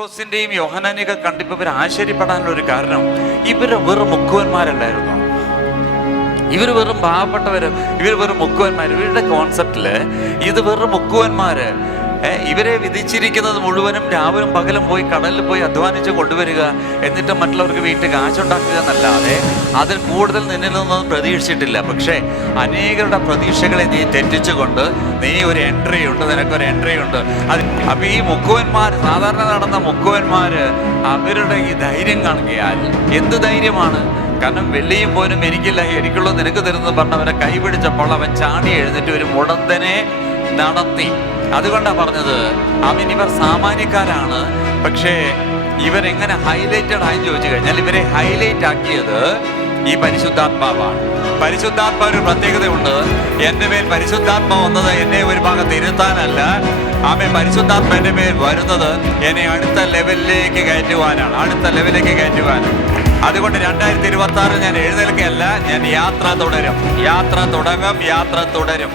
പത്രോസിന്റെയും യോഹന്നാനെയൊക്കെ കണ്ടിപ്പോ ഇവർ ആശ്ചര്യപ്പെടാനുള്ള ഒരു കാരണം, ഇവര് വെറും മുക്കുവന്മാരല്ലായിരുന്നു. ഇവർ വെറും പാവപ്പെട്ടവര്, ഇവർ വെറും മുക്കുവന്മാർ. ഇവരുടെ കോൺസെപ്റ്റില് ഇത് വെറും മുക്കുവന്മാര്. ഇവരെ വിധിച്ചിരിക്കുന്നത് മുഴുവനും രാവിലും പകലും പോയി കടലിൽ പോയി അധ്വാനിച്ച് കൊണ്ടുവരിക, എന്നിട്ട് മറ്റുള്ളവർക്ക് വീട്ടിൽ കാശുണ്ടാക്കുക എന്നല്ലാതെ അതിൽ കൂടുതൽ നിന്നിൽ നിന്നൊന്നും പ്രതീക്ഷിച്ചിട്ടില്ല. പക്ഷേ അനേകരുടെ പ്രതീക്ഷകളെ നീ തെറ്റിച്ചുകൊണ്ട് നീ ഒരു എൻട്രി ഉണ്ട്, നിനക്കൊരു എൻട്രി ഉണ്ട്. അപ്പൊ ഈ മുക്കുവന്മാർ, സാധാരണ നടന്ന മുക്കുവന്മാര്, അവരുടെ ഈ ധൈര്യം കാണുകയാൽ, എന്ത് ധൈര്യമാണ്! കാരണം വെള്ളിയും പോലും എനിക്കില്ല, എനിക്കുള്ളത് നിനക്ക് തരുന്നത് പറഞ്ഞവരെ കൈപിടിച്ചപ്പോൾ അവൻ ചാടി എഴുന്നേറ്റ് ഒരു മുടന്തനെ നടത്തി. അതുകൊണ്ടാണ് പറഞ്ഞത്, ഇവർ സാമാന്യക്കാരാണ്, പക്ഷേ ഇവരെങ്ങനെ ഹൈലൈറ്റഡ് ആയി ചോദിച്ചു കഴിഞ്ഞാൽ ഇവരെ ഹൈലൈറ്റ് ആക്കിയത് ഈ പരിശുദ്ധാത്മാവാണ്. പരിശുദ്ധാത്മാ ഒരു പ്രത്യേകതയുണ്ട്. എൻ്റെ മേൽ പരിശുദ്ധാത്മ വന്നത് എന്നെ ഒരു ഭാഗത്ത് ഇരുത്താനല്ല, പരിശുദ്ധാത്മ എൻ്റെ മേൽ വരുന്നത് എന്നെ അടുത്ത ലെവലിലേക്ക് കയറ്റുവാനാണ്, അടുത്ത ലെവലിലേക്ക് കയറ്റുവാനാണ്. അതുകൊണ്ട് 2026 ഞാൻ എഴുന്നേൽക്കുകയല്ല, ഞാൻ യാത്ര തുടരും, യാത്ര തുടങ്ങും, യാത്ര തുടരും.